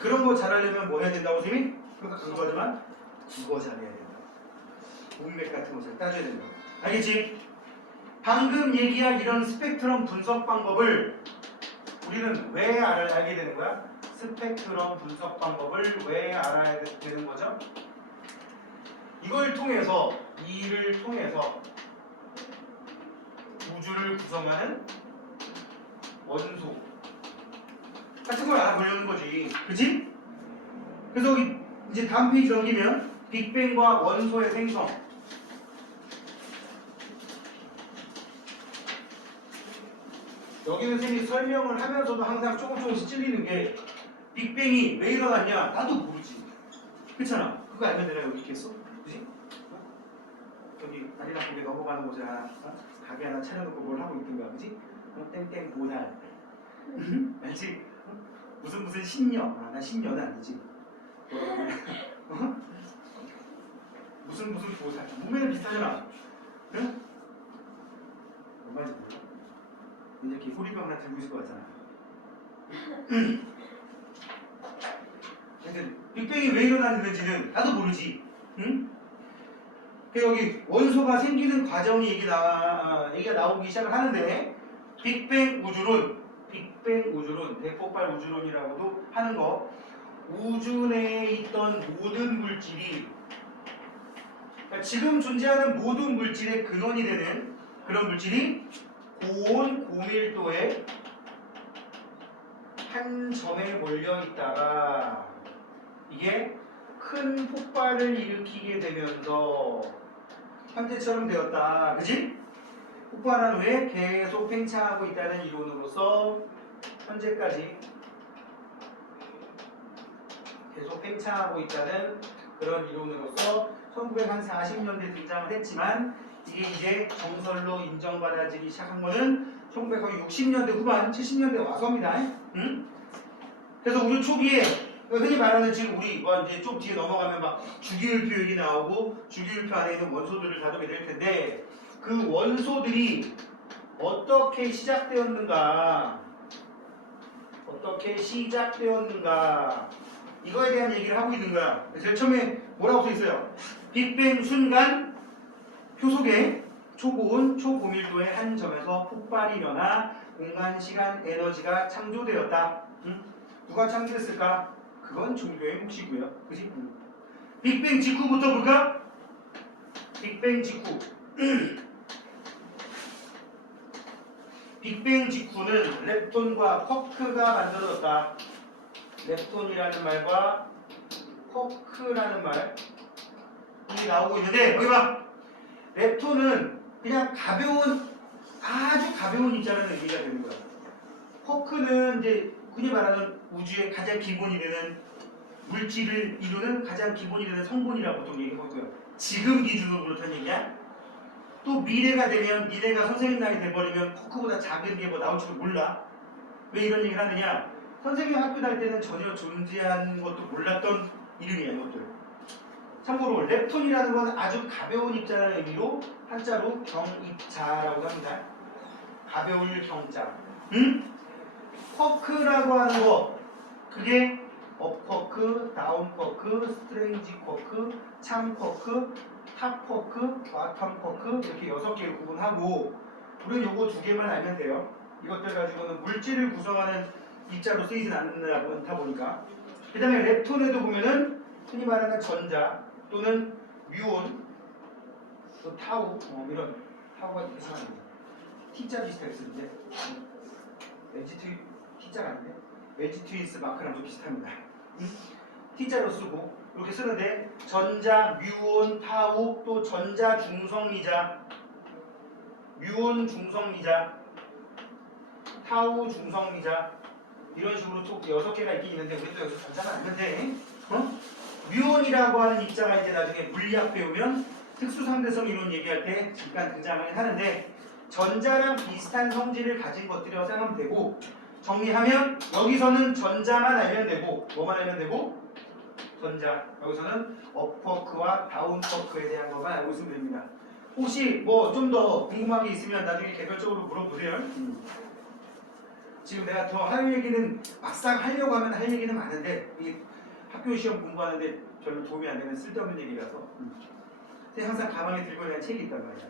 그런 거 잘하려면 뭐 해야 된다고 선생님? 그거지만 국어 잘해야 된다. 문맥 같은 거 잘 따져야 된다. 알겠지? 방금 얘기한 이런 스펙트럼 분석 방법을 우리는 왜 알게 되는 거야? 스펙트럼 분석 방법을 왜 알아야 되는 거죠? 이걸 통해서, 이를 통해서 우주를 구성하는 원소 같은 걸 알아보려는 거지. 그치? 그래서 이제 다음 페이지 넘기면 빅뱅과 원소의 생성. 여기는 선생님이 설명을 하면서도 항상 조금씩 찔리는 게 빅뱅이 왜 일어났냐? 나도 모르지. 그렇잖아. 그거 알면 내가 여기 있겠어? 그지? 여기 다리 나쁘게 넘어가는 곳에 하나, 가게 하나 차려놓고 뭘 하고 있든가, 그지? 땡땡 보살. 알지? 무슨 신녀. 아, 나 신녀는 아니지. 무슨 보살. 몸매는 비슷하잖아. 응? 뭔지 몰라? 이제 이렇게 호리병 하나 들고 있을 것 같잖아. 하여튼 빅뱅이 왜 일어났는지는 나도 모르지. 응? 여기 원소가 생기는 과정이 얘기가 나오기 시작을 하는데 빅뱅 우주론, 대폭발 우주론이라고도 하는 거. 우주 내에 있던 모든 물질이, 그러니까 지금 존재하는 모든 물질의 근원이 되는 그런 물질이 고온 고밀도의 한 점에 몰려 있다가 이게 큰 폭발을 일으키게 되면서 현재처럼 되었다. 그치? 폭발한 후에 계속 팽창하고 있다는 이론으로서 현재까지 계속 팽창하고 있다는 그런 이론으로서 1940년대 등장을 했지만 이게 이제 정설로 인정받아지기 시작한 거는 1960년대 후반, 70년대 와서입니다. 응? 그래서 우리 초기에 흔히 말하는 지금 우리 이제 좀 뒤에 넘어가면 막 주기율표 얘기 나오고 주기율표 안에 있는 원소들을 다루게 될 텐데 그 원소들이 어떻게 시작되었는가 이거에 대한 얘기를 하고 있는 거야. 제일 처음에 뭐라고 써 있어요? 빅뱅 순간 효속의 초고온, 초고밀도의 한 점에서 폭발이 일어나 공간, 시간, 에너지가 창조되었다. 응? 누가 창조했을까? 그건 종교의 몫이고요. 그치? 빅뱅 직후부터 볼까? 빅뱅 직후. 빅뱅 직후는 렙톤과 쿼크가 만들어졌다. 렙톤이라는 말과 쿼크라는 말이 나오고 있는데 여기 봐. 렙톤은 그냥 아주 가벼운 입자라는 의미가 되는 거야. 쿼크는 이제 흔히 말하는 우주의 가장 기본이 되는 물질을 이루는 가장 기본이 되는 성분이라고 보통 얘기하고요. 지금 기준으로 그렇다는 얘기야. 또 미래가 되면 니네가 선생님 나이 돼버리면 쿼크보다 작은 게 뭐 나올지도 몰라. 왜 이런 얘기를 하느냐? 선생님 학교 다닐 때는 전혀 존재한 것도 몰랐던 이름이야 이것들. 참고로 렙톤이라는 건 아주 가벼운 입자라는 의미로 한자로 경입자라고 합니다. 가벼울 경자. 응? 쿼크라고 하는 거 그게 업쿼크, 다운쿼크, 스트레인지 쿼크, 참 쿼크, 탑 쿼크, 바텀 쿼크 이렇게 6개를 구분하고 우리는 요거 2개만 알면 돼요. 이것들 가지고는 물질을 구성하는 입자로 쓰이진 않다 보니까. 그 다음에 렙톤에도 보면은 흔히 말하는 전자 또는 뮤온 또 타우 이런 타우가 이상합니다. T자 비슷하게 쓰는데 T자가 아닌데 웨지 트윈스 마크랑 좀 비슷합니다. T자로 쓰고 이렇게 쓰는데 전자, 뮤온, 타우 또 전자 중성미자 뮤온 중성미자 타우 중성미자 이런 식으로 또 6개가 있긴 있는데 우리도 여기서 전자만 알면 돼. 뮤온이라고 하는 입자가 이제 나중에 물리학 배우면 특수상대성 이론 얘기할 때 잠깐 등장을 하는데 전자랑 비슷한 성질을 가진 것들이라고 생각하면 되고 정리하면 여기서는 전자만 알면 되고 뭐만 알면 되고 전자. 여기서는 업워크와 다운워크에 대한 것만 알고 있으면 됩니다. 혹시 뭐 좀 더 궁금한 게 있으면 나중에 개별적으로 물어보세요. 지금 내가 더 할 얘기는 막상 하려고 하면 할 얘기는 많은데 이 학교 시험 공부하는데 별로 도움이 안 되는 쓸데없는 얘기라서 근데 항상 가방에 들고 다니는 책이 있단 말이야.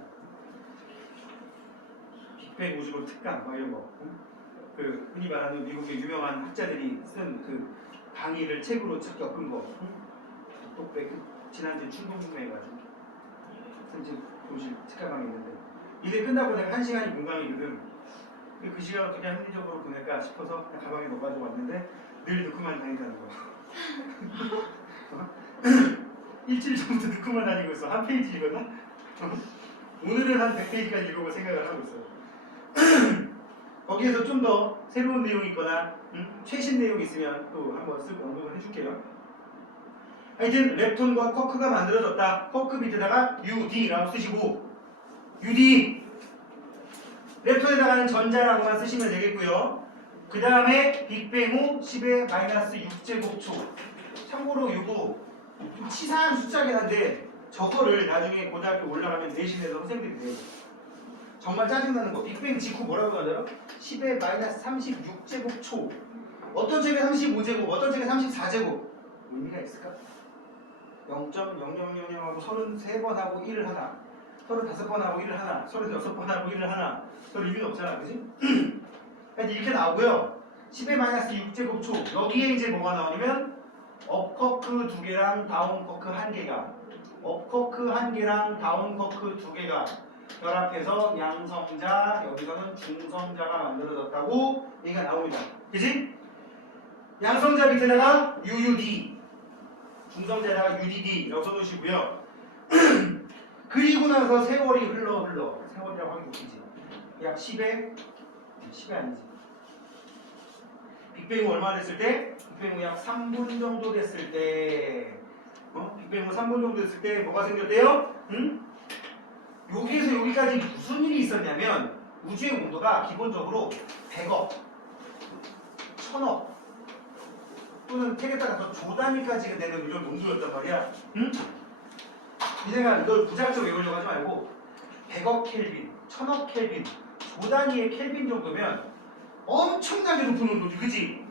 빅뱅 우주론 특강 뭐 이런 거. 그 흔히 말하는 미국의 유명한 학자들이 쓴 그 강의를 책으로 쭉 엮은 거. 똑백 지난주에 충동구매해가지고 지금 교실 책가방에 있는데 이제 끝나고 내가 1시간이 공강이거든. 그 시간 그냥 합리적으로 보낼까 싶어서 그냥 가방에 넣어가지고 왔는데 늘 넣고만 다닌다는 거야. 일주일 전부터 넣고만 다니고 있어. 한 페이지 읽었나? 오늘은 한 100페이지까지 읽어볼 생각을 하고 있어요. 거기에서 좀 더 새로운 내용이 있거나 최신 내용이 있으면 또 한번 쓱 언급을 해줄게요. 하여튼 렙톤과 쿼크가 만들어졌다. 쿼크 밑에다가 UD라고 쓰시고 UD 렙톤에다가는 전자라고만 쓰시면 되겠고요. 그 다음에 빅뱅 후 10의 마이너스 6제곱초. 참고로 이거 좀 치사한 숫자긴 한데 저거를 나중에 고등학교 올라가면 대신해서 선생님들이 돼요. 정말 짜증나는 거. 빅뱅 직후 뭐라고 하더라? 10의 마이너스 36제곱초. 어떤 책에 35제곱, 어떤 책에 34제곱. 의미가 있을까? 0.0000하고 33번 하고 1을 하나, 35번 하고 1을 하나, 36번 하고 1을 하나. 별 의미는 없잖아, 그지? 이렇게 나오고요. 10의 마이너스 6제곱초. 여기에 이제 뭐가 나오냐면 업커크 2개랑 다운커크 1개가, 업커크 1개랑 다운커크 2개가 결합해서 양성자, 여기서는 중성자가 만들어졌다고 얘기가 나옵니다. 그지? 양성자 밑에다가 UUD, 중성자에다가 UDD 써놓으시고요. 그리고 나서 세월이 흘러 세월이라고 하기 웃기지. 약 10에 10이 아니지. 빅뱅 후 얼마 됐을 때? 빅뱅 후 약 3분 정도 됐을 때, 빅뱅 후 3분 정도 됐을 때 뭐가 생겼대요? 여기에서 여기까지 무슨 일이 있었냐면 우주의 온도가 기본적으로 100억, 1000억 또는 택에 따라서 조단위까지 되는 이런 농도였단 말이야. 니네가 이걸 부작적 외우려고 하지 말고 100억 켈빈, 1000억 켈빈, 조단위의 켈빈 정도면 엄청나게 높은 온도지, 그치?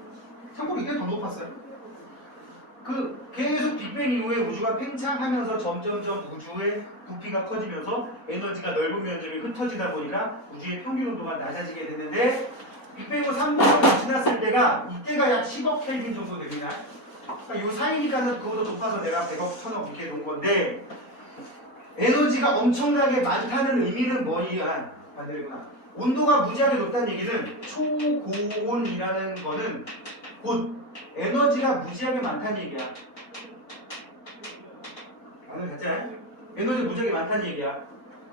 참고로 이게 더 높았어요. 그 계속 빅뱅 이후에 우주가 팽창하면서 점점점 우주의 부피가 커지면서 에너지가 넓은 면적이 흩어지다 보니까 우주의 평균 온도가 낮아지게 되는데 빅뱅 후 3분 정도 지났을 때가 이때가 약 10억 켈빈 정도 됩니다. 그러니까 이 사이니까는 그거보다 높아서 내가 100억, 1000억 이렇게 놓은 건데 에너지가 엄청나게 많다는 의미는 뭐냐? 반대구나. 온도가 무지하게 높다는 얘기는 초고온이라는 거는 곧 에너지가 무지하게 많다는 얘기야. 오늘 됐잖아요? 에너지 무지하게 많다는 얘기야.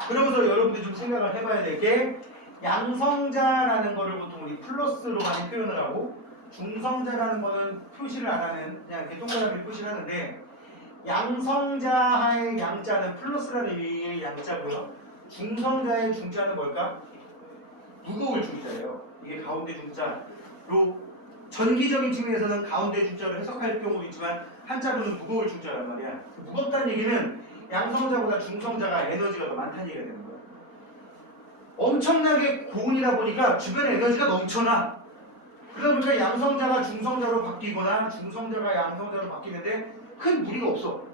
그러면서 여러분들이 좀 생각을 해봐야 될 게 양성자라는 거를 보통 우리 플러스로 많이 표현을 하고 중성자라는 거는 표시를 안 하는 그냥 이렇게 동그랗게 표시를 하는데 양성자의 양자는 플러스라는 의미의 양자고요. 중성자의 중자는 뭘까? 무거울 중자예요. 이게 가운데 중자로 전기적인 측면에서는 가운데 중자로 해석할 경우도 있지만 한자로는 무거울 중자란 말이야. 무겁다는 얘기는 양성자보다 중성자가 에너지가 더 많다는 얘기가 되는 거야. 엄청나게 고온이다 보니까 주변에 에너지가 넘쳐나. 그러다 보니까 양성자가 중성자로 바뀌거나 중성자가 양성자로 바뀌는데 큰 무리가 없어.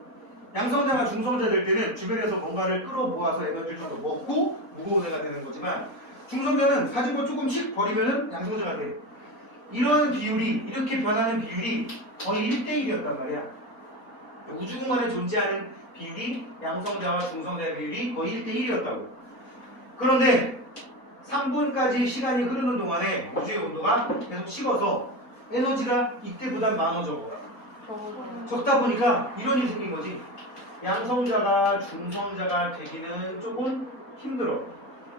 양성자가 중성자 될 때는 주변에서 뭔가를 끌어모아서 에너지를 좀 더 먹고 무거운 애가 되는 거지만 중성자는 가진 거 조금씩 버리면은 양성자가 돼. 이런 비율이, 이렇게 변하는 비율이 거의 1대1이었단 말이야. 우주 공간에 존재하는 비율이 양성자와 중성자의 비율이 거의 1대1이었다고. 그런데 3분까지 시간이 흐르는 동안에 우주의 온도가 계속 식어서 에너지가 이때보다 많아져. 적다 보니까 이런 일이 생긴 거지. 양성자가 중성자가 되기는 조금 힘들어.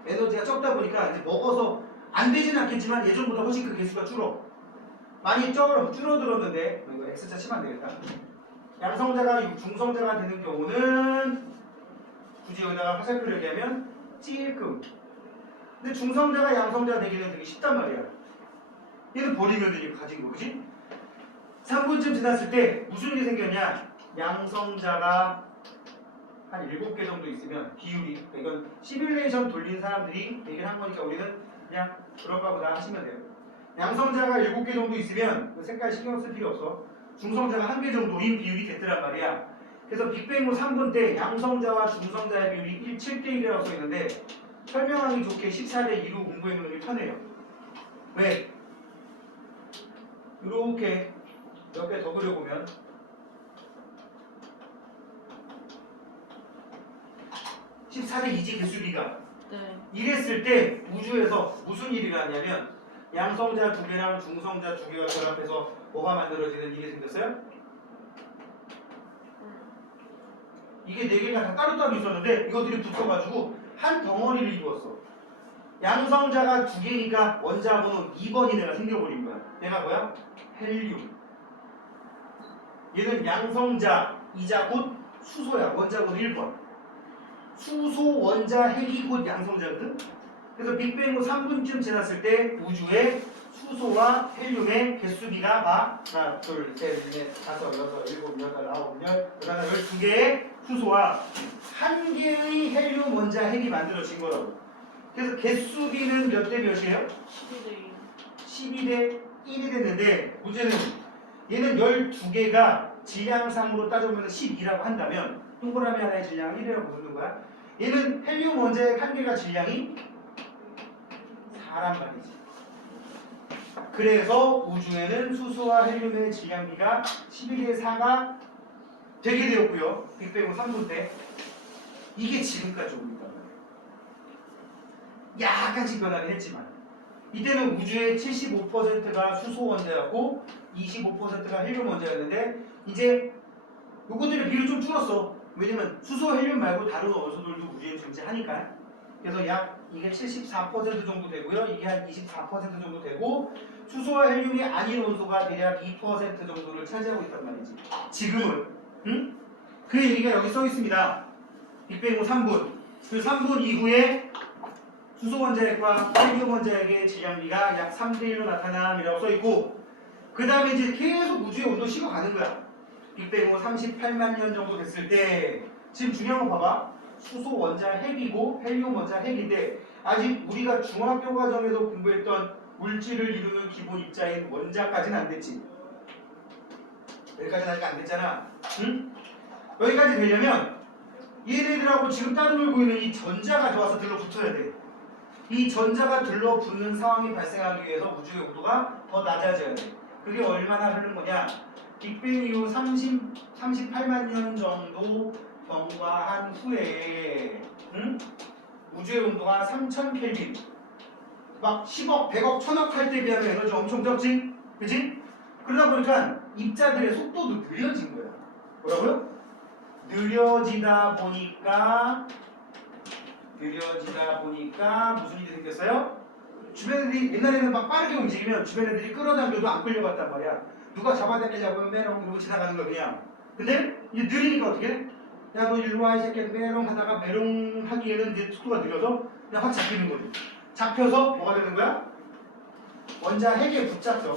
에너지가 적다 보니까 이제 먹어서 안 되진 않겠지만 예전보다 훨씬 그 개수가 줄어. 많이 줄어들었는데 이거 X자 치면 안 되겠다. 양성자가 중성자가 되는 경우는 굳이 여기다가 화살표를 얘기하면 찔끔. 근데 중성자가 양성자가 되기는 되게 쉽단 말이야. 얘는 버리면 되니까 가진 거, 그지? 3분쯤 지났을 때 무슨 일이 생겼냐? 양성자가 한 7개 정도 있으면 비율이, 이건 시뮬레이션 돌린 사람들이 얘기를 한 거니까 우리는 그냥 그런가 보다 하시면 돼요. 양성자가 7개 정도 있으면 색깔 신경 쓸 필요 없어. 중성자가 1개 정도인 비율이 됐더란 말이야. 그래서 빅뱅 후 3분 때 양성자와 중성자의 비율이 7대1이라고 써 있는데 설명하기 좋게 14대 2로 공부해 놓으면 편해요. 왜? 이렇게 몇 개 더 그려보면 14대 2지 개수비가 네. 이랬을 때 우주에서 무슨 일이 일어나냐면 양성자 2개랑 중성자 2개가 결합해서 뭐가 만들어지는 일이 생겼어요? 이게 4개가 다 따로따로 있었는데 이것들이 붙어가지고 한 덩어리를 이루었어. 양성자가 2개니까 원자번호 2번이 내가 생겨버린 거야. 얘가 뭐야? 헬륨. 얘는 양성자이자 곧 수소야. 원자번호 1번. 수소 원자 핵이 곧 양성자거든. 그래서 빅뱅 후 3분쯤 지났을 때 우주에 수소와 헬륨의 개수비가 막 하나, 둘, 셋, 넷, 다섯, 여섯, 일곱, 여덟, 아홉, 열, 그다음에 12개의 수소와 1개의 헬륨 원자 핵이 만들어진 거라고. 그래서 개수비는 몇 대 몇이에요? 12대 12대 1이 됐는데 문제는 얘는 12개가 질량상으로 따져보면 12라고 한다면 동그라미 하나의 질량을 1이라고 부르는 거야. 얘는 헬륨 원자핵 1개가 질량이 4란 말이지. 그래서 우주에는 수소와 헬륨의 질량비가 11대 4가 되게 되었고요. 빅뱅 후 3분 때. 이게 지금까지 오고 있단 말이에요. 약간씩 변하긴 했지만 이때는 우주의 75%가 수소 원자였고 25%가 헬륨 원자였는데 이제 요것들의 비율이 좀 줄었어. 왜냐면 수소, 헬륨 말고 다른 원소들도 우주에 존재하니까. 그래서 약 이게 74% 정도 되고요. 이게 한 24% 정도 되고 수소와 헬륨이 아닌 원소가 대략 2% 정도를 차지하고 있단 말이지. 지금은. 응? 그 얘기가 여기 써 있습니다. 빅뱅 후 3분. 그 3분 이후에 수소 원자핵과 헬륨 원자핵의 질량비가 약 3대1로 나타남이라고 써 있고 그 다음에 이제 계속 우주의 온도 식어가는 거야. 빅뱅 후 38만 년 정도 됐을 때 지금 중요한 거 봐봐. 수소 원자 핵이고 헬륨 원자 핵인데 아직 우리가 중학교 과정에서 공부했던 물질을 이루는 기본 입자인 원자까지는 안 됐지. 여기까지는 아직 안 됐잖아. 응? 여기까지 되려면 얘네들하고 지금 따로 놀고 있는 이 전자가 들어와서 들러붙어야 돼. 이 전자가 들러붙는 상황이 발생하기 위해서 우주의 온도가 더 낮아져야 돼. 그게 얼마나 흐른 거냐? 빅뱅 이후 38만 년 정도 경과한 후에 우주의 온도가 3000켈빈 막 10억, 100억, 1000억 할 때 비하면 에너지 엄청 적지? 그치? 그러다 보니까 입자들의 속도도 느려진 거야. 뭐라고요? 느려지다 보니까 무슨 일이 생겼어요? 주변 애들이 옛날에는 막 빠르게 움직이면 주변 애들이 끌어당겨도 안 끌려갔단 말이야. 누가 잡아당겨 잡으면 메롱 이러고 지나가는 거야 그냥. 근데 이제 느리니까 어떻게 해? 야 너 일로 와 이 새끼 메롱 하다가 메롱 하기에는 이제 속도가 느려서 그냥 확 잡히는 거지. 잡혀서 뭐가 되는 거야? 원자 핵에 붙잡혀.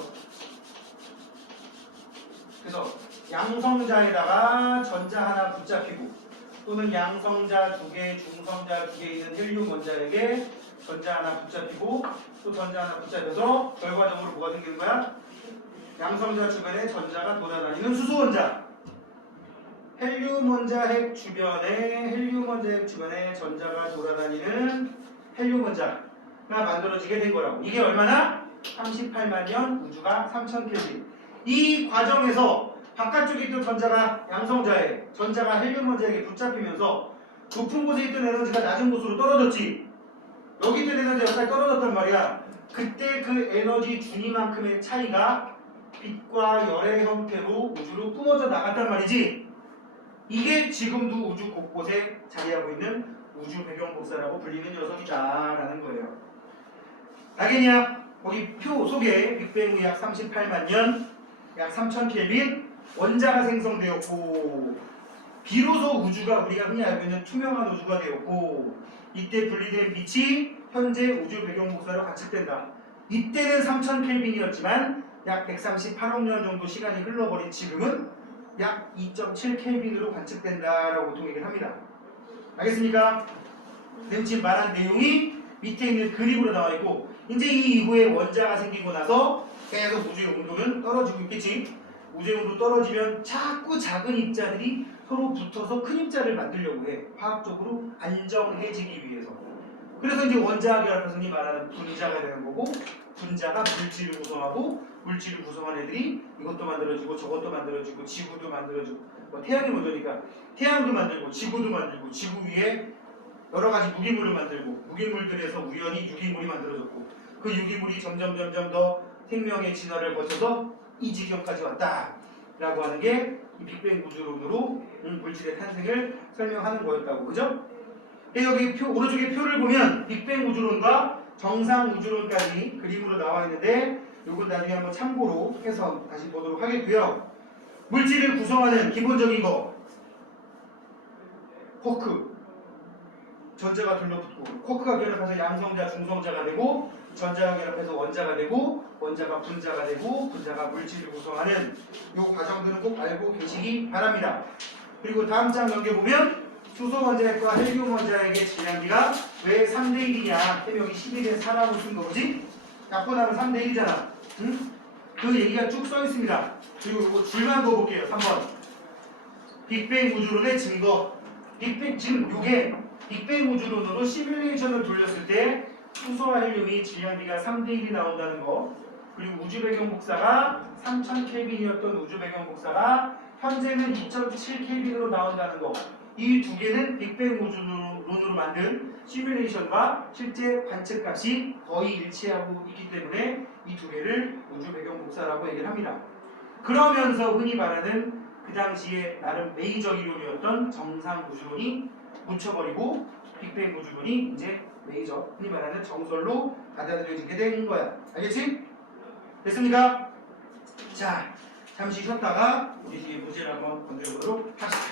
그래서 양성자에다가 전자 하나 붙잡히고 또는 양성자 2개, 중성자 2개 있는 헬륨 원자에게 전자 하나 붙잡히고 또 전자 하나 붙잡혀서 결과적으로 뭐가 생기는 거야? 양성자 주변에 전자가 돌아다니는 수소 원자. 헬륨 원자핵 주변에 전자가 돌아다니는 헬륨 원자가 만들어지게 된 거라고. 이게 얼마나? 38만 년 우주가 3000켈빈. 이 과정에서 바깥쪽에 있던 전자가 양성자에, 전자가 헬륨 원자에게 붙잡히면서 높은 곳에 있던 에너지가 낮은 곳으로 떨어졌지. 여기 있던 에너지가 여기까지 떨어졌단 말이야. 그때 그 에너지 준위만큼의 차이가 빛과 열의 형태로 우주로 뿜어져 나갔단 말이지. 이게 지금도 우주 곳곳에 자리하고 있는 우주 배경 복사라고 불리는 녀석이다라는 거예요. 알겠냐? 거기 표 속에 빅뱅 후 약 38만 년, 약 3000켈빈 원자가 생성되었고 비로소 우주가 우리가 흔히 알고 있는 투명한 우주가 되었고 이때 분리된 빛이 현재 우주 배경 복사로 관측된다. 이때는 3000켈빈이었지만 약 138억 년 정도 시간이 흘러버린 지금은 약 2.7켈빈으로 관측된다라고 보통 얘기를 합니다. 알겠습니까? 지금 말한 내용이 밑에 있는 그림으로 나와 있고, 이제 이 이후에 원자가 생기고 나서 계속 우주의 온도는 떨어지고 있겠지. 우주의 온도 떨어지면 자꾸 작은 입자들이 서로 붙어서 큰 입자를 만들려고 해. 화학적으로 안정해지기 위해서. 그래서 이제 원자학 결합해서 흔히 말하는 분자가 되는 거고, 분자가 물질을 구성하고, 물질을 구성한 애들이 이것도 만들어지고 저것도 만들어지고 지구도 만들어지고, 뭐 태양이 먼저니까 태양도 만들고 지구도 만들고, 지구 위에 여러 가지 무기물을 만들고, 무기물들에서 우연히 유기물이 만들어졌고, 그 유기물이 점점 더 생명의 진화를 거쳐서 이 지경까지 왔다라고 하는 게 이 빅뱅 구조론으로 물질의 탄생을 설명하는 거였다고. 그죠? 여기 오른쪽에 표를 보면 빅뱅 구조론과 정상 구조론까지 그림으로 나와 있는데, 이건 나중에 한번 참고로 해서 다시 보도록 하겠고요. 물질을 구성하는 기본적인 거, 쿼크, 전자가 둘러붙고, 쿼크가 결합해서 양성자, 중성자가 되고, 전자가 결합해서 원자가 되고, 원자가 분자가 되고, 분자가 물질을 구성하는 이 과정들은 꼭 알고 계시기 바랍니다. 그리고 다음 장 넘겨보면 수소 원자핵과 헬륨 원자핵의 질량비가 왜 3대1이냐, 해명이 11에 4라고 쓴 거지? 약분하면 3대1이잖아. 응? 그 얘기가 쭉 써 있습니다. 그리고 이거 줄만 그어볼게요. 3번. 빅뱅 구조론의 증거. 지금 이게 빅뱅 구조론으로 시뮬레이션을 돌렸을 때 수소와 헬륨이 질량비가 3대1이 나온다는 거, 그리고 우주 배경 복사가 3000켈빈이었던 우주 배경 복사가 현재는 2.7켈빈으로 나온다는 거, 이 두 개는 빅뱅 구조론으로 만든 시뮬레이션과 실제 관측값이 거의 일치하고 있기 때문에 이 두 개를 우주 배경 복사라고 얘기를 합니다. 그러면서 흔히 말하는 그 당시에 나름 메이저 이론이었던 정상 구조론이 묻혀버리고 빅뱅 구조론이 이제 메이저, 흔히 말하는 정설로 받아들여지게 된 거야. 알겠지? 됐습니까? 자, 잠시 쉬었다가 우리 뒤에 문제를 한번 건드려보도록 합시다.